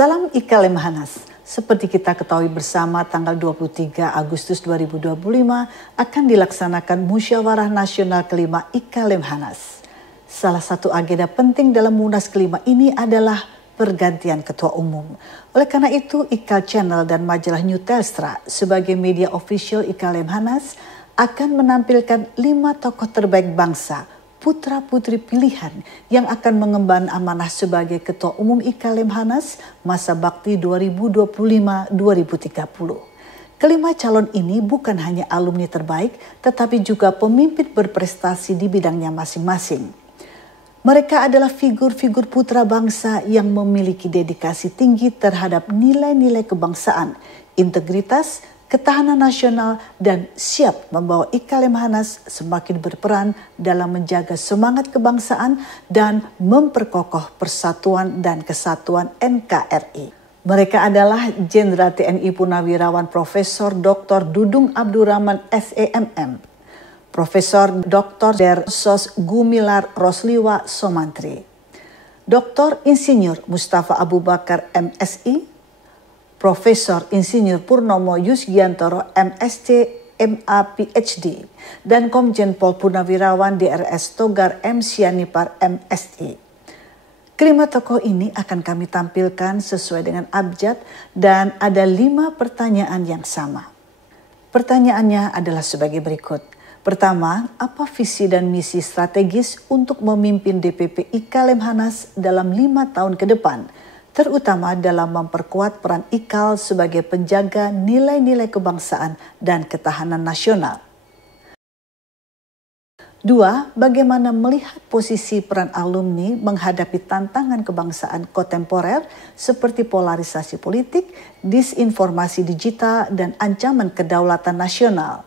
Salam IKA Lemhanas. Seperti kita ketahui bersama, tanggal 23 Agustus 2025 akan dilaksanakan Musyawarah Nasional kelima IKA Lemhanas. Salah satu agenda penting dalam Munas kelima ini adalah pergantian ketua umum. Oleh karena itu, IKA Channel dan majalah New Telstra sebagai media official IKA Lemhanas akan menampilkan 5 tokoh terbaik bangsa, putra-putri pilihan yang akan mengemban amanah sebagai Ketua Umum IKA Lemhanas masa bakti 2025-2030. Kelima calon ini bukan hanya alumni terbaik, tetapi juga pemimpin berprestasi di bidangnya masing-masing. Mereka adalah figur-figur putra bangsa yang memiliki dedikasi tinggi terhadap nilai-nilai kebangsaan, integritas, ketahanan nasional, dan siap membawa IKA Lemhanas semakin berperan dalam menjaga semangat kebangsaan dan memperkokoh persatuan dan kesatuan NKRI. Mereka adalah Jenderal TNI Purnawirawan Profesor Dr. Dudung Abdurrahman SEMM, Profesor Dr. Dersos Gumilar Rosliwa Somantri, Dr. Insinyur Mustafa Abu Bakar MSI, Profesor Insinyur Purnomo Yusgiantoro MSc MA PhD, dan Komjen Pol Purnawirawan DRS Togar M. Sianipar MSI. Kelima tokoh ini akan kami tampilkan sesuai dengan abjad dan ada 5 pertanyaan yang sama. Pertanyaannya adalah sebagai berikut. Pertama, apa visi dan misi strategis untuk memimpin DPP IKA Lemhanas dalam 5 tahun ke depan, terutama dalam memperkuat peran IKAL sebagai penjaga nilai-nilai kebangsaan dan ketahanan nasional. 2. Bagaimana melihat posisi peran alumni menghadapi tantangan kebangsaan kontemporer seperti polarisasi politik, disinformasi digital, dan ancaman kedaulatan nasional.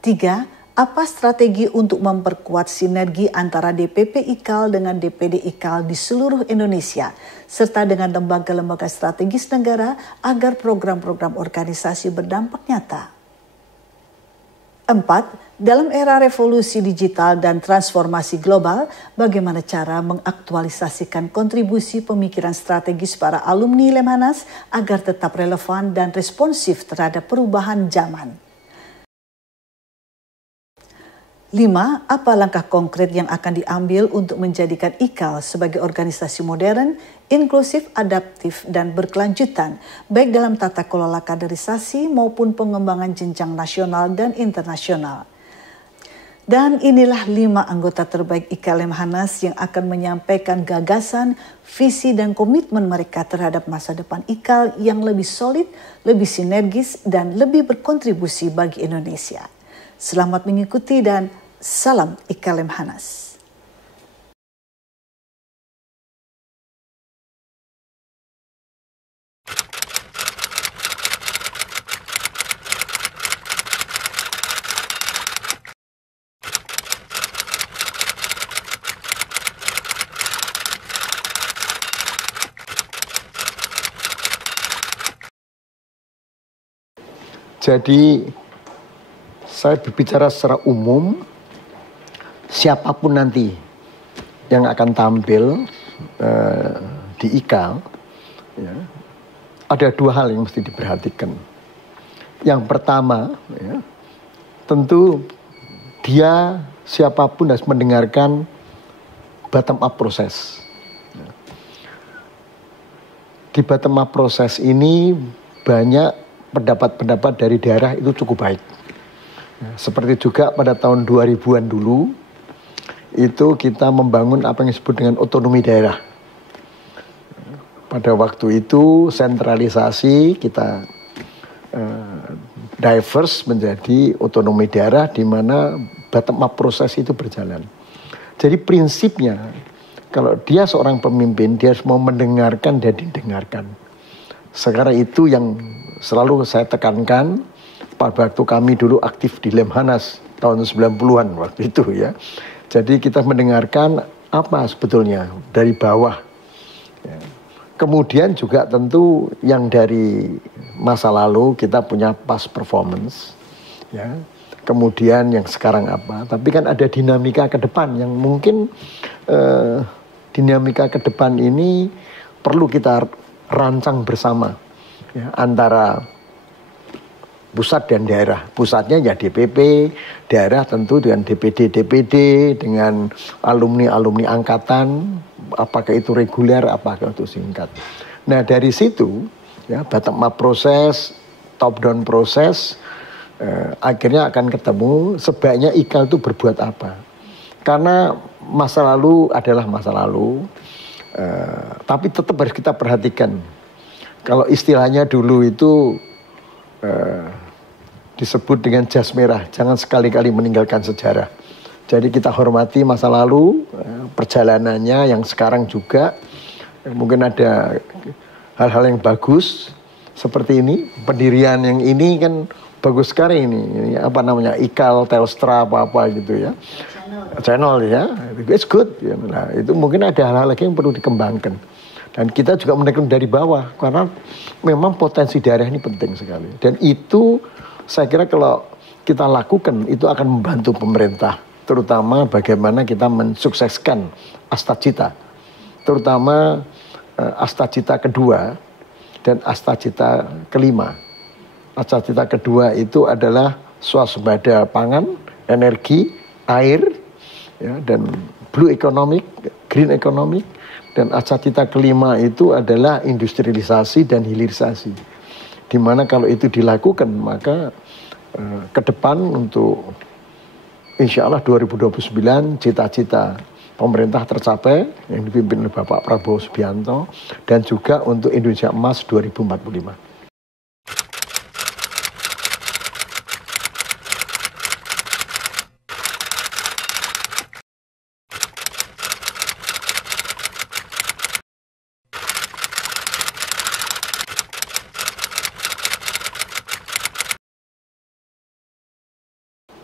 3. Apa strategi untuk memperkuat sinergi antara DPP IKAL dengan DPD IKAL di seluruh Indonesia, serta dengan lembaga-lembaga strategis negara agar program-program organisasi berdampak nyata? 4. Dalam era revolusi digital dan transformasi global, bagaimana cara mengaktualisasikan kontribusi pemikiran strategis para alumni Lemhanas agar tetap relevan dan responsif terhadap perubahan zaman? 5. Apa langkah konkret yang akan diambil untuk menjadikan IKAL sebagai organisasi modern, inklusif, adaptif, dan berkelanjutan, baik dalam tata kelola kaderisasi maupun pengembangan jenjang nasional dan internasional? Dan inilah 5 anggota terbaik IKA Lemhanas yang akan menyampaikan gagasan, visi, dan komitmen mereka terhadap masa depan IKAL yang lebih solid, lebih sinergis, dan lebih berkontribusi bagi Indonesia. Selamat mengikuti dan salam IKA Lemhanas. Jadi saya berbicara secara umum, siapapun nanti yang akan tampil di IKAL, ya, ada 2 hal yang mesti diperhatikan. Yang pertama, ya, tentu dia siapapun harus mendengarkan bottom up proses. Di bottom up proses ini banyak pendapat-pendapat dari daerah itu cukup baik. Seperti juga pada tahun 2000-an dulu, itu kita membangun apa yang disebut dengan otonomi daerah. Pada waktu itu sentralisasi, kita diverse menjadi otonomi daerah di mana bottom up proses itu berjalan. Jadi prinsipnya, kalau dia seorang pemimpin, dia harus mau mendengarkan dan didengarkan. Sekarang itu yang selalu saya tekankan pada waktu kami dulu aktif di Lemhanas tahun 90-an waktu itu ya. Jadi kita mendengarkan apa sebetulnya dari bawah. Ya. Kemudian juga tentu yang dari masa lalu kita punya past performance. Ya. Kemudian yang sekarang apa. Tapi kan ada dinamika ke depan yang mungkin dinamika ke depan ini perlu kita rancang bersama ya, antara pusat dan daerah. Pusatnya ya DPP, daerah tentu dengan DPD, dengan alumni angkatan, apakah itu reguler, apakah itu singkat. Nah dari situ ya bottom up proses, top down proses, akhirnya akan ketemu sebaiknya IKAL itu berbuat apa. Karena masa lalu adalah masa lalu, tapi tetap harus kita perhatikan. Kalau istilahnya dulu itu disebut dengan jas merah, jangan sekali-kali meninggalkan sejarah. Jadi kita hormati masa lalu, perjalanannya yang sekarang juga, mungkin ada hal-hal yang bagus seperti ini, pendirian yang ini kan bagus sekali ini apa namanya IKAL, Telstra apa gitu ya, channel ya, it's good. Ya. Nah itu mungkin ada hal-hal lagi yang perlu dikembangkan dan kita juga menekan dari bawah karena memang potensi daerah ini penting sekali dan itu saya kira kalau kita lakukan itu akan membantu pemerintah terutama bagaimana kita mensukseskan Astacita terutama Astacita kedua dan Astacita kelima. Astacita kedua itu adalah swasembada pangan, energi, air, ya, dan blue economic, green economic, dan Astacita kelima itu adalah industrialisasi dan hilirisasi. Dimana kalau itu dilakukan maka ke depan untuk insya Allah 2029 cita-cita pemerintah tercapai yang dipimpin oleh Bapak Prabowo Subianto dan juga untuk Indonesia Emas 2045.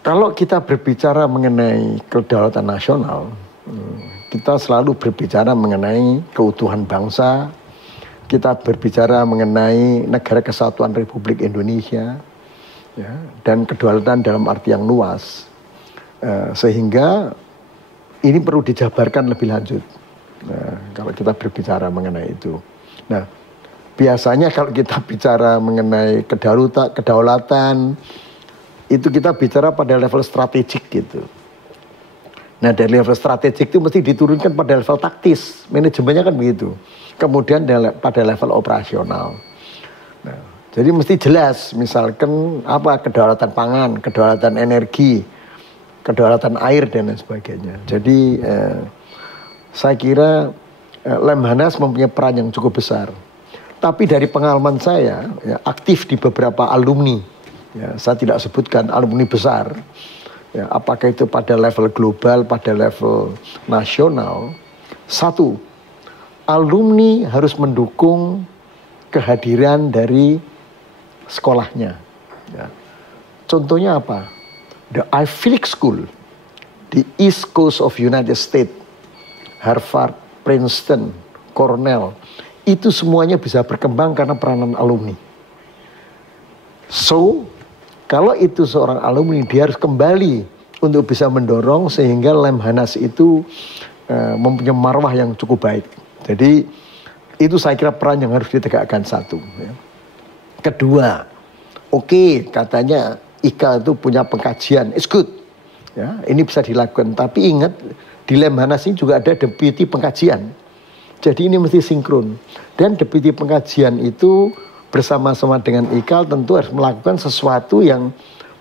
Kalau kita berbicara mengenai kedaulatan nasional, kita selalu berbicara mengenai keutuhan bangsa, kita berbicara mengenai Negara Kesatuan Republik Indonesia, ya, dan kedaulatan dalam arti yang luas, sehingga ini perlu dijabarkan lebih lanjut. Nah, kalau kita berbicara mengenai itu, nah biasanya kalau kita bicara mengenai kedaulatan itu kita bicara pada level strategik gitu. Nah dari level strategik itu mesti diturunkan pada level taktis, manajemennya kan begitu. Kemudian pada level operasional. Nah, jadi mesti jelas, misalkan apa kedaulatan pangan, kedaulatan energi, kedaulatan air dan lain sebagainya. Jadi saya kira Lemhanas mempunyai peran yang cukup besar. Tapi dari pengalaman saya, ya, aktif di beberapa alumni. Ya, saya tidak sebutkan alumni besar, ya, apakah itu pada level global, pada level nasional. Satu, alumni harus mendukung kehadiran dari sekolahnya. Ya. Contohnya apa? The Ivy League School, di East Coast of United States, Harvard, Princeton, Cornell, itu semuanya bisa berkembang karena peranan alumni. So, kalau itu seorang alumni, dia harus kembali untuk bisa mendorong sehingga Lemhanas itu mempunyai marwah yang cukup baik. Jadi itu saya kira peran yang harus ditegakkan satu. Ya. Kedua, oke, katanya IKA itu punya pengkajian, it's good. Ya, ini bisa dilakukan, tapi ingat di Lemhanas ini juga ada deputi pengkajian. Jadi ini mesti sinkron. Dan deputi pengkajian itu bersama-sama dengan IKAL tentu harus melakukan sesuatu yang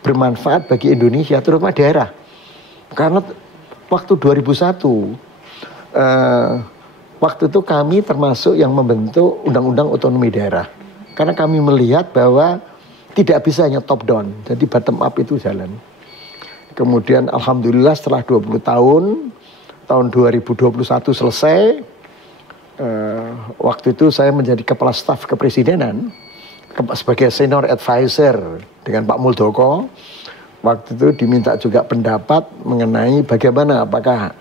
bermanfaat bagi Indonesia, terutama daerah. Karena waktu 2001, waktu itu kami termasuk yang membentuk Undang-Undang Otonomi Daerah. Karena kami melihat bahwa tidak bisa hanya top down, jadi bottom up itu jalan. Kemudian Alhamdulillah setelah 20 tahun 2021 selesai, waktu itu saya menjadi kepala staf kepresidenan sebagai senior advisor dengan Pak Muldoko. Waktu itu diminta juga pendapat mengenai bagaimana apakah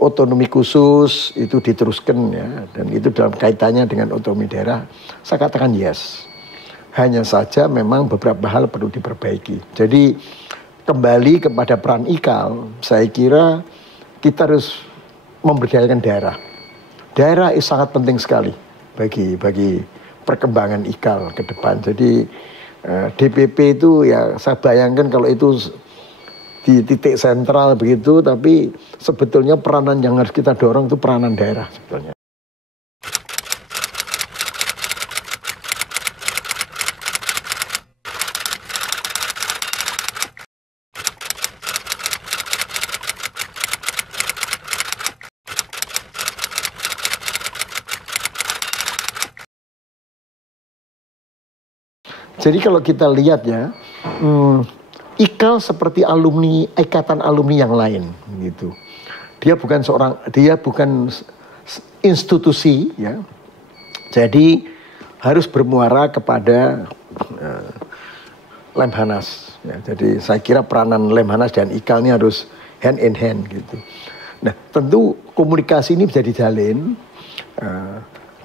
otonomi khusus itu diteruskan ya, dan itu dalam kaitannya dengan otonomi daerah. Saya katakan yes. Hanya saja memang beberapa hal perlu diperbaiki. Jadi kembali kepada peran IKAL, saya kira kita harus memberdayakan daerah. Daerah itu sangat penting sekali. bagi perkembangan IKAL ke depan. Jadi DPP itu ya saya bayangkan kalau itu di titik sentral begitu, tapi sebetulnya peranan yang harus kita dorong itu peranan daerah sebetulnya. Jadi kalau kita lihat ya, IKAL seperti alumni, ikatan alumni yang lain gitu. Dia bukan institusi ya. Jadi harus bermuara kepada Lemhanas ya. Jadi saya kira peranan Lemhanas dan IKAL ini harus hand in hand gitu. Nah, tentu komunikasi ini bisa dijalin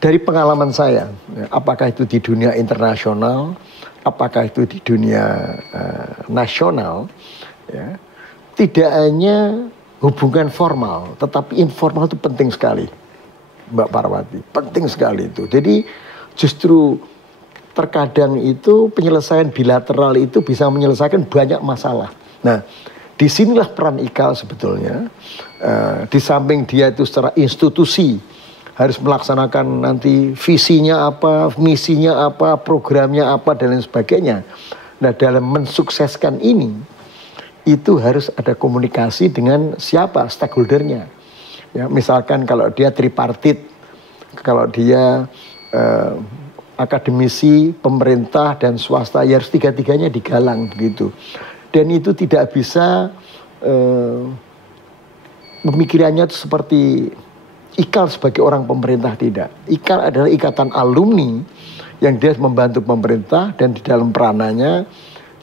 dari pengalaman saya, ya, apakah itu di dunia internasional, apakah itu di dunia nasional, ya, tidak hanya hubungan formal, tetapi informal itu penting sekali, Mbak Parwati, penting sekali itu. Jadi justru terkadang itu penyelesaian bilateral itu bisa menyelesaikan banyak masalah. Nah, disinilah peran IKAL sebetulnya, di samping dia itu secara institusi, harus melaksanakan nanti visinya apa, misinya apa, programnya apa, dan lain sebagainya. Nah, dalam mensukseskan ini, itu harus ada komunikasi dengan siapa stakeholdernya. Ya, misalkan kalau dia tripartit, kalau dia akademisi, pemerintah, dan swasta, ya harus tiga-tiganya digalang begitu. Dan itu tidak bisa pemikirannya itu seperti IKAL sebagai orang pemerintah, tidak. IKAL adalah ikatan alumni yang dia membantu pemerintah, dan di dalam peranannya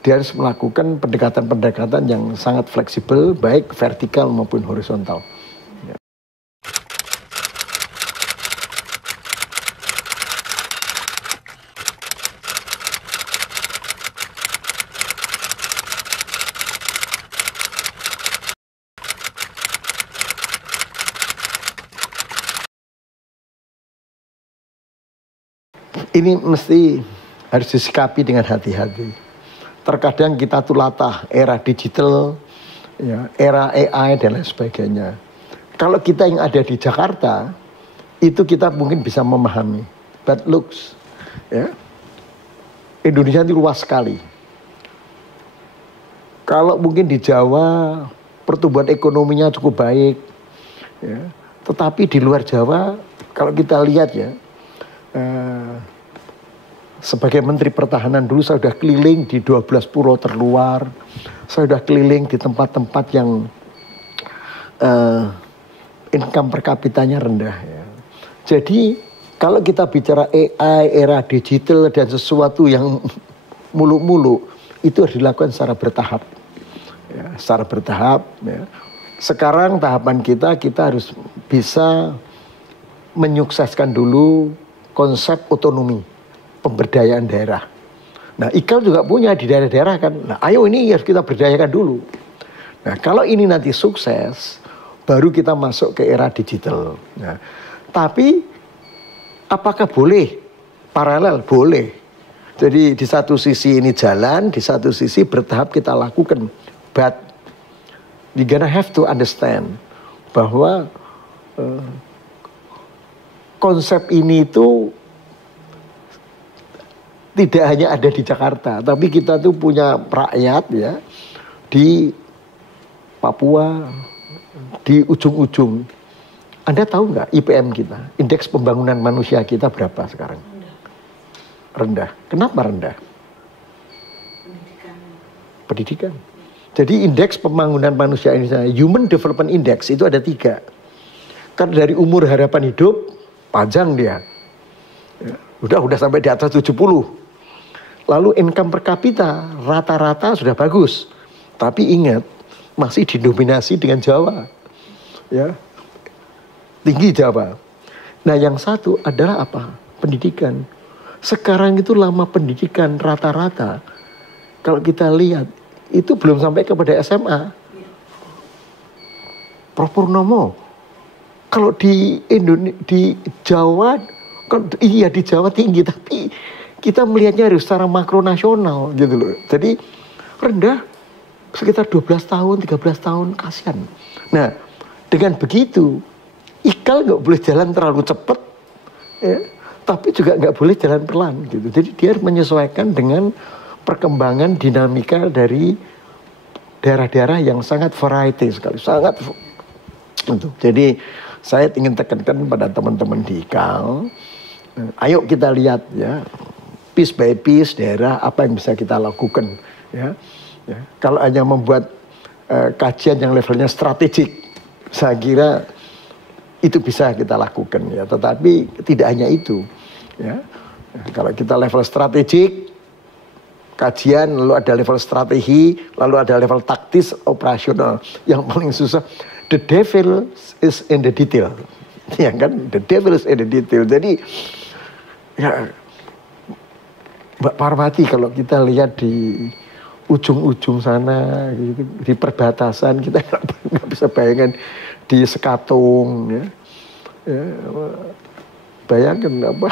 dia harus melakukan pendekatan-pendekatan yang sangat fleksibel, baik vertikal maupun horizontal. Ya. Ini mesti harus disikapi dengan hati-hati. Terkadang kita tuh latah era digital, ya, era AI dan lain sebagainya. Kalau kita yang ada di Jakarta, itu kita mungkin bisa memahami. But looks, ya, Indonesia itu luas sekali. Kalau mungkin di Jawa pertumbuhan ekonominya cukup baik, ya, tetapi di luar Jawa kalau kita lihat ya. Sebagai Menteri Pertahanan dulu saya sudah keliling di 12 pulau terluar. Saya sudah keliling di tempat-tempat yang income per kapitanya rendah. Ya. Jadi kalau kita bicara AI, era digital dan sesuatu yang muluk-muluk, itu harus dilakukan secara bertahap. Ya, secara bertahap. Ya. Sekarang tahapan kita harus bisa menyukseskan dulu konsep otonomi, pemberdayaan daerah. Nah, IKAL juga punya di daerah-daerah kan. Nah, ayo ini harus kita berdayakan dulu. Nah, kalau ini nanti sukses, baru kita masuk ke era digital. Nah, tapi apakah boleh paralel? Boleh. Jadi di satu sisi ini jalan, di satu sisi bertahap kita lakukan. But we gonna have to understand bahwa konsep ini itu tidak hanya ada di Jakarta, tapi kita tuh punya rakyat ya di Papua, di ujung-ujung. Anda tahu nggak IPM kita, indeks pembangunan manusia kita berapa sekarang? Rendah. Kenapa rendah? Pendidikan. Jadi indeks pembangunan manusia Indonesia, Human Development Index itu ada 3. Kan dari umur harapan hidup panjang dia, ya, udah sampai di atas 70. Lalu income per kapita rata-rata sudah bagus, tapi ingat masih didominasi dengan Jawa, ya, tinggi Jawa. Nah, yang satu adalah apa? Pendidikan. Sekarang itu lama pendidikan rata-rata, kalau kita lihat itu belum sampai kepada SMA. Prof Purnomo, kalau di Jawa Iya di Jawa tinggi, tapi kita melihatnya harus secara makro nasional gitu loh. Jadi rendah sekitar 12 tahun, 13 tahun, kasihan. Nah, dengan begitu, IKAL nggak boleh jalan terlalu cepat, ya, tapi juga nggak boleh jalan pelan gitu. Jadi dia harus menyesuaikan dengan perkembangan dinamika dari daerah-daerah yang sangat variety sekali, sangat. Jadi saya ingin tekankan pada teman-teman di IKAL, ayo kita lihat ya, piece by piece daerah apa yang bisa kita lakukan ya. Kalau hanya membuat kajian yang levelnya strategik, saya kira itu bisa kita lakukan ya. Tetapi tidak hanya itu ya. Kalau kita level strategik, kajian, lalu ada level strategi, lalu ada level taktis, operasional. Yang paling susah, the devil is in the detail. Ya kan, the devil is in the detail. Jadi ya, Mbak Parwati, kalau kita lihat di ujung-ujung sana, gitu, di perbatasan, kita nggak bisa bayangkan di Sekatung, ya. Bayangkan apa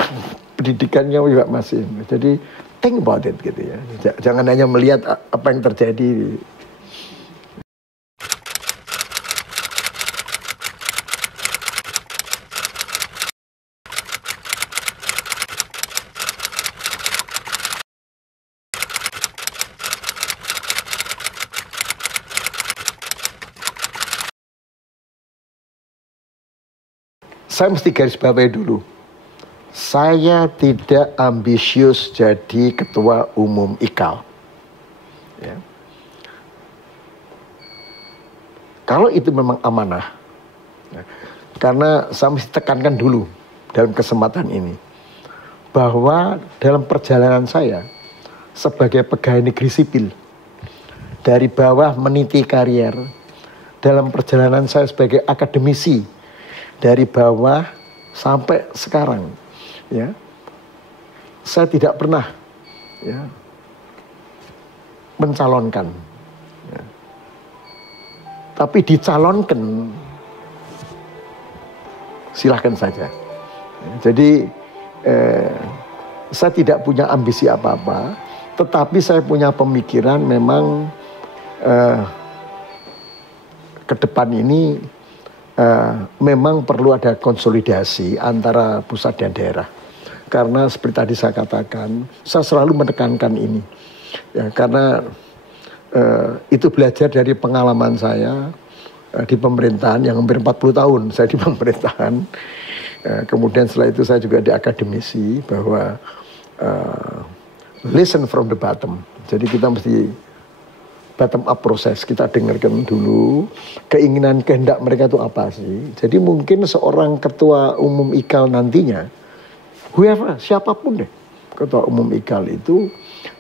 pendidikannya juga masih. Jadi think about it gitu ya. Jangan hanya melihat apa yang terjadi. Saya mesti garis bawahi dulu. Saya tidak ambisius jadi ketua umum IKAL. Ya. Kalau itu memang amanah, ya, karena saya mesti tekankan dulu dalam kesempatan ini, bahwa dalam perjalanan saya sebagai pegawai negeri sipil, dari bawah meniti karier, dalam perjalanan saya sebagai akademisi, dari bawah sampai sekarang, ya, saya tidak pernah ya, mencalonkan, ya. Tapi dicalonkan silahkan saja. Jadi saya tidak punya ambisi apa-apa, tetapi saya punya pemikiran memang ke depan ini memang perlu ada konsolidasi antara pusat dan daerah. Karena seperti tadi saya katakan, saya selalu menekankan ini. Ya, karena itu belajar dari pengalaman saya di pemerintahan yang hampir 40 tahun saya di pemerintahan. Kemudian setelah itu saya juga di akademisi, bahwa listen from the bottom. Jadi kita mesti bottom up proses, kita dengarkan dulu keinginan kehendak mereka itu apa sih. Jadi mungkin seorang ketua umum IKAL nantinya, whoever, siapapun deh ketua umum IKAL itu,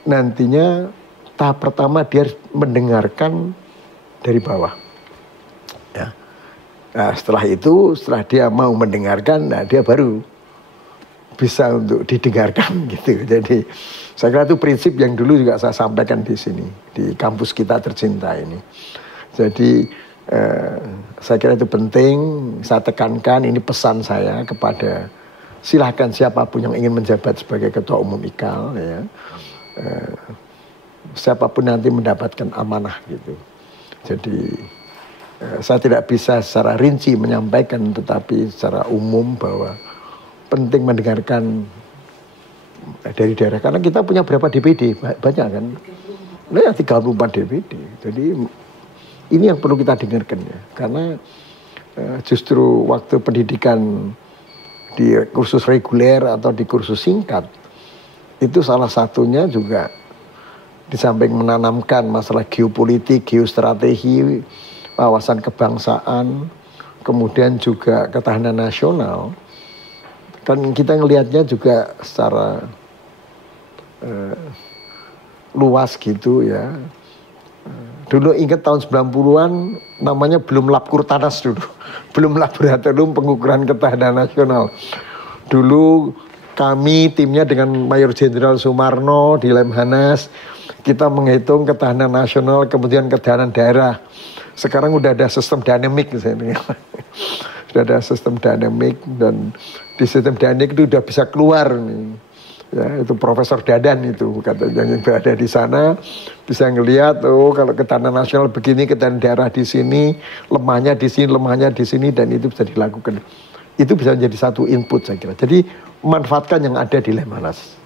nantinya tahap pertama dia harus mendengarkan dari bawah. Ya. Nah, setelah itu, setelah dia mau mendengarkan, nah dia baru bisa untuk didengarkan gitu. Jadi saya kira itu prinsip yang dulu juga saya sampaikan di sini, di kampus kita tercinta ini. Jadi saya kira itu penting, saya tekankan, ini pesan saya kepada silahkan siapapun yang ingin menjabat sebagai ketua umum IKAL, ya, siapapun nanti mendapatkan amanah gitu. Jadi saya tidak bisa secara rinci menyampaikan, tetapi secara umum bahwa penting mendengarkan dari daerah, karena kita punya berapa DPD, banyak kan, nah 34 DPD. Jadi ini yang perlu kita dengarkan ya, karena justru waktu pendidikan di kursus reguler atau di kursus singkat itu salah satunya juga di samping menanamkan masalah geopolitik, geostrategi, wawasan kebangsaan, kemudian juga ketahanan nasional. Kan kita ngelihatnya juga secara luas gitu ya. Dulu ingat tahun 90-an namanya belum Labkurtanas dulu. Belum Laboratorium Pengukuran Ketahanan Nasional. Dulu kami timnya dengan Mayor Jenderal Sumarno di Lemhanas, kita menghitung ketahanan nasional, kemudian ketahanan daerah. Sekarang udah ada sistem dinamik misalnya. sudah ada sistem dynamic, dan di sistem dynamic itu udah bisa keluar nih. Ya, itu Profesor Dadan itu katanya yang berada di sana bisa ngelihat, oh kalau ketahanan nasional begini, ketahanan daerah di sini, lemahnya di sini, lemahnya di sini, dan itu bisa dilakukan. Itu bisa menjadi satu input saya kira. Jadi manfaatkan yang ada di Lemhanas.